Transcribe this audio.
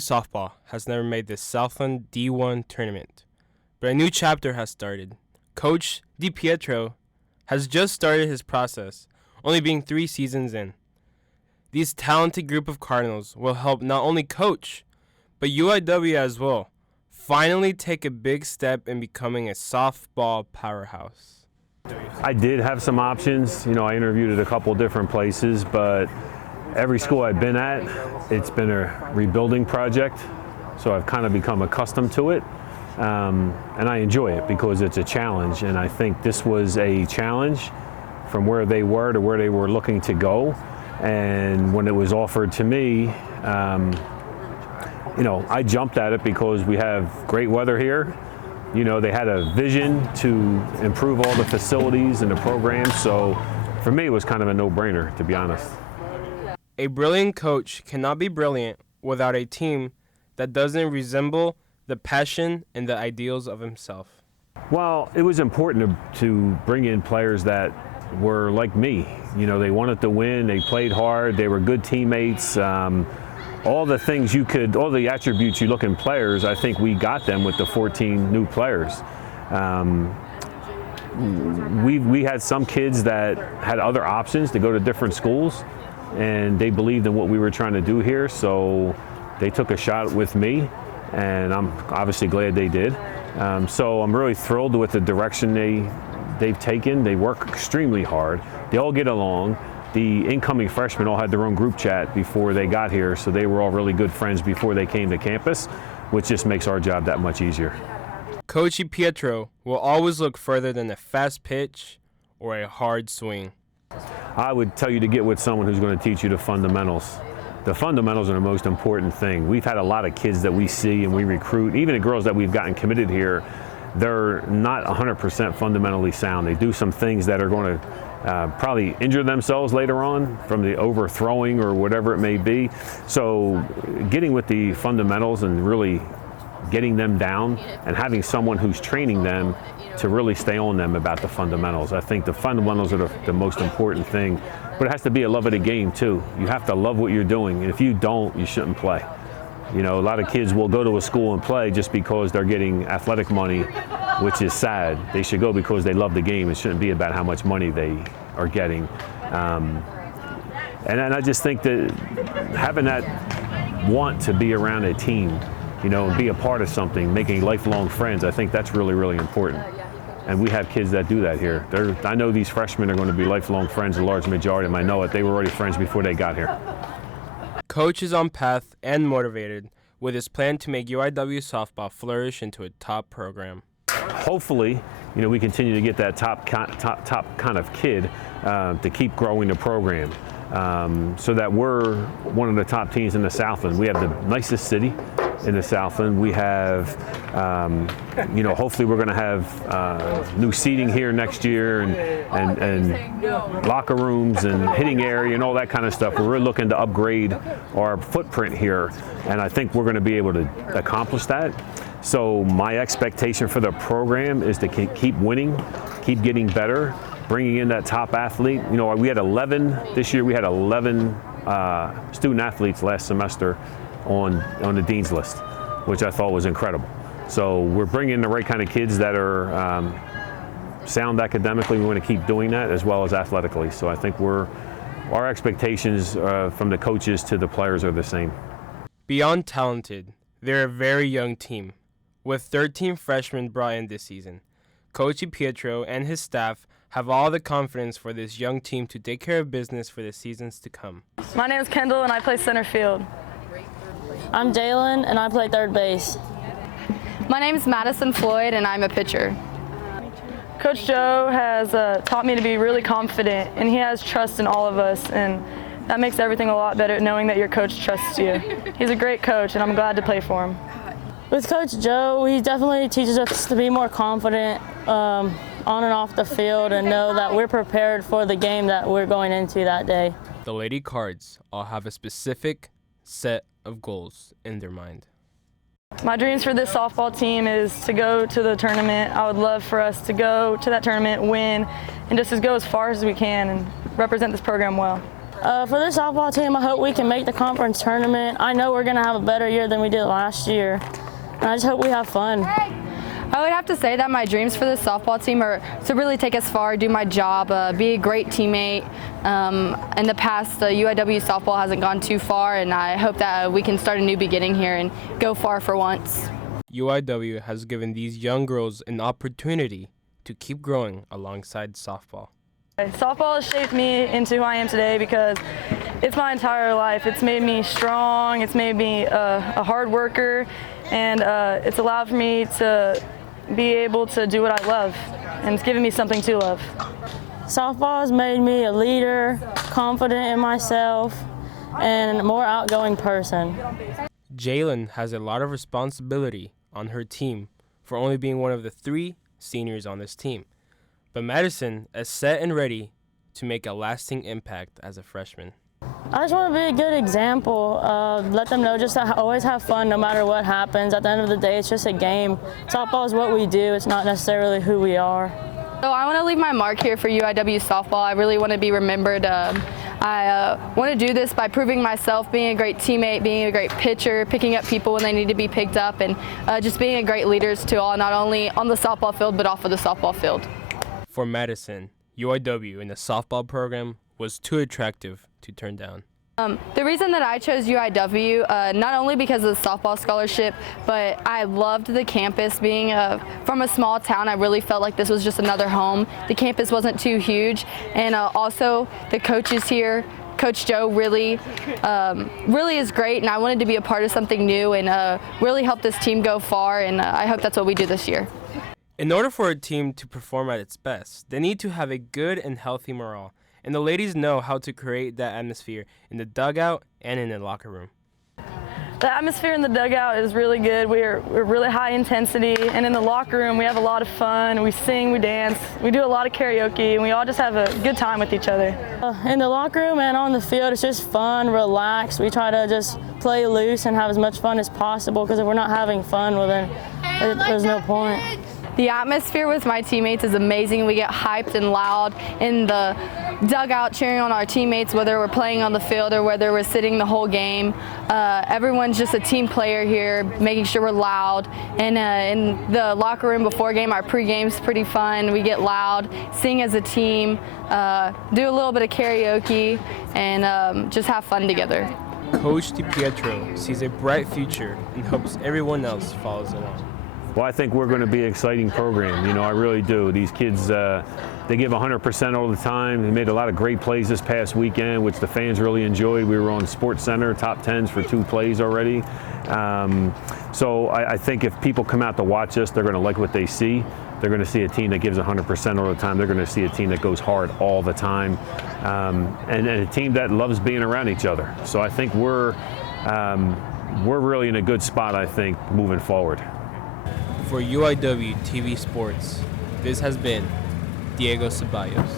Softball has never made the Southland D1 tournament, but a new chapter has started. Coach Dipietro has just started his process, only being 3 seasons in. These talented group of Cardinals will help not only coach, but UIW as well, finally take a big step in becoming a softball powerhouse. I did have some options. I interviewed at a couple different places, but every school I've been at, it's been a rebuilding project, so I've kind of become accustomed to it, and I enjoy it because it's a challenge, and I think this was a challenge from where they were to where they were looking to go. And when it was offered to me, I jumped at it because we have great weather here. They had a vision to improve all the facilities and the programs, so for me it was kind of a no-brainer, to be honest. A brilliant coach cannot be brilliant without a team that doesn't resemble the passion and the ideals of himself. Well, it was important to bring in players that were like me. They wanted to win, they played hard, they were good teammates. All the things all the attributes you look in players, I think we got them with the 14 new players. We had some kids that had other options to go to different schools, and they believed in what we were trying to do here, so they took a shot with me, and I'm obviously glad they did. So I'm really thrilled with the direction they've taken. They work extremely hard. They all get along. The incoming freshmen all had their own group chat before they got here, so they were all really good friends before they came to campus, which just makes our job that much easier. Coach Dipietro will always look further than a fast pitch or a hard swing. I would tell you to get with someone who's going to teach you the fundamentals. The fundamentals are the most important thing. We've had a lot of kids that we see and we recruit, even the girls that we've gotten committed here, they're not 100% fundamentally sound. They do some things that are going to probably injure themselves later on from the overthrowing or whatever it may be. So getting with the fundamentals and really getting them down and having someone who's training them to really stay on them about the fundamentals. I think the fundamentals are the most important thing, but it has to be a love of the game too. You have to love what you're doing, and if you don't, you shouldn't play. A lot of kids will go to a school and play just because they're getting athletic money, which is sad. They should go because they love the game. It shouldn't be about how much money they are getting. And I just think that having that want to be around a team, and be a part of something, making lifelong friends, I think that's really, really important. And we have kids that do that here. I know these freshmen are going to be lifelong friends, a large majority of them. I know it. They were already friends before they got here. Coach is on path and motivated with his plan to make UIW softball flourish into a top program. Hopefully, we continue to get that top kind of kid to keep growing the program, so that we're one of the top teams in the Southland. We have the nicest city in the Southland. We have, hopefully we're going to have new seating here next year and locker rooms and hitting area and all that kind of stuff. We're really looking to upgrade our footprint here, and I think we're going to be able to accomplish that. So my expectation for the program is to keep winning, keep getting better, bringing in that top athlete. We had 11 this year. We had 11 student athletes last semester on the dean's list, which I thought was incredible. So we're bringing in the right kind of kids that are sound academically. We want to keep doing that as well as athletically. So I think our expectations from the coaches to the players are the same. Beyond talented, they're a very young team, with 13 freshmen brought in this season. Coach Dipietro and his staff have all the confidence for this young team to take care of business for the seasons to come. My name is Kendall and I play center field. I'm Jalen and I play third base. My name is Madison Floyd and I'm a pitcher. Coach Joe has taught me to be really confident, and he has trust in all of us, and that makes everything a lot better knowing that your coach trusts you. He's a great coach and I'm glad to play for him. With Coach Joe, he definitely teaches us to be more confident on and off the field and know that we're prepared for the game that we're going into that day. The Lady Cards all have a specific set of goals in their mind. My dreams for this softball team is to go to the tournament. I would love for us to go to that tournament, win, and just go as far as we can and represent this program well. For this softball team, I hope we can make the conference tournament. I know we're going to have a better year than we did last year, and I just hope we have fun. I would have to say that my dreams for this softball team are to really take us far, do my job, be a great teammate. In the past, UIW softball hasn't gone too far, and I hope that we can start a new beginning here and go far for once. UIW has given these young girls an opportunity to keep growing alongside softball. Softball has shaped me into who I am today because it's my entire life. It's made me strong, it's made me a hard worker, and it's allowed for me to be able to do what I love, and it's given me something to love. Softball has made me a leader, confident in myself, and a more outgoing person. Jalen has a lot of responsibility on her team for only being one of the 3 seniors on this team. But Madison is set and ready to make a lasting impact as a freshman. I just want to be a good example. Let them know just to always have fun no matter what happens. At the end of the day, it's just a game. Softball is what we do. It's not necessarily who we are. So I want to leave my mark here for UIW softball. I really want to be remembered. I want to do this by proving myself, being a great teammate, being a great pitcher, picking up people when they need to be picked up, and just being a great leader to all, not only on the softball field, but off of the softball field. For Madison, UIW in the softball program was too attractive to turn down. The reason that I chose UIW, not only because of the softball scholarship, but I loved the campus. Being from a small town, I really felt like this was just another home. The campus wasn't too huge, and also the coaches here, Coach Joe really is great, and I wanted to be a part of something new and really help this team go far, and I hope that's what we do this year. In order for a team to perform at its best, they need to have a good and healthy morale. And the ladies know how to create that atmosphere in the dugout and in the locker room. The atmosphere in the dugout is really good. We're really high intensity, and in the locker room we have a lot of fun. We sing, we dance, we do a lot of karaoke, and we all just have a good time with each other. In the locker room and on the field, it's just fun, relaxed. We try to just play loose and have as much fun as possible, because if we're not having fun, well then there's no point. The atmosphere with my teammates is amazing. We get hyped and loud in the dugout cheering on our teammates, whether we're playing on the field or whether we're sitting the whole game. Everyone's just a team player here, making sure we're loud. And in the locker room before game, our pre-game's pretty fun. We get loud, sing as a team, do a little bit of karaoke, and just have fun together. Coach Dipietro sees a bright future and hopes everyone else follows along. Well, I think we're going to be an exciting program. I really do. These kids, they give 100% all the time. They made a lot of great plays this past weekend, which the fans really enjoyed. We were on Sports Center, top 10s for 2 plays already. So I think if people come out to watch us, they're going to like what they see. They're going to see a team that gives 100% all the time. They're going to see a team that goes hard all the time, and a team that loves being around each other. So I think we're really in a good spot, I think, moving forward. For UIWtv Sports, this has been Diego Ceballos.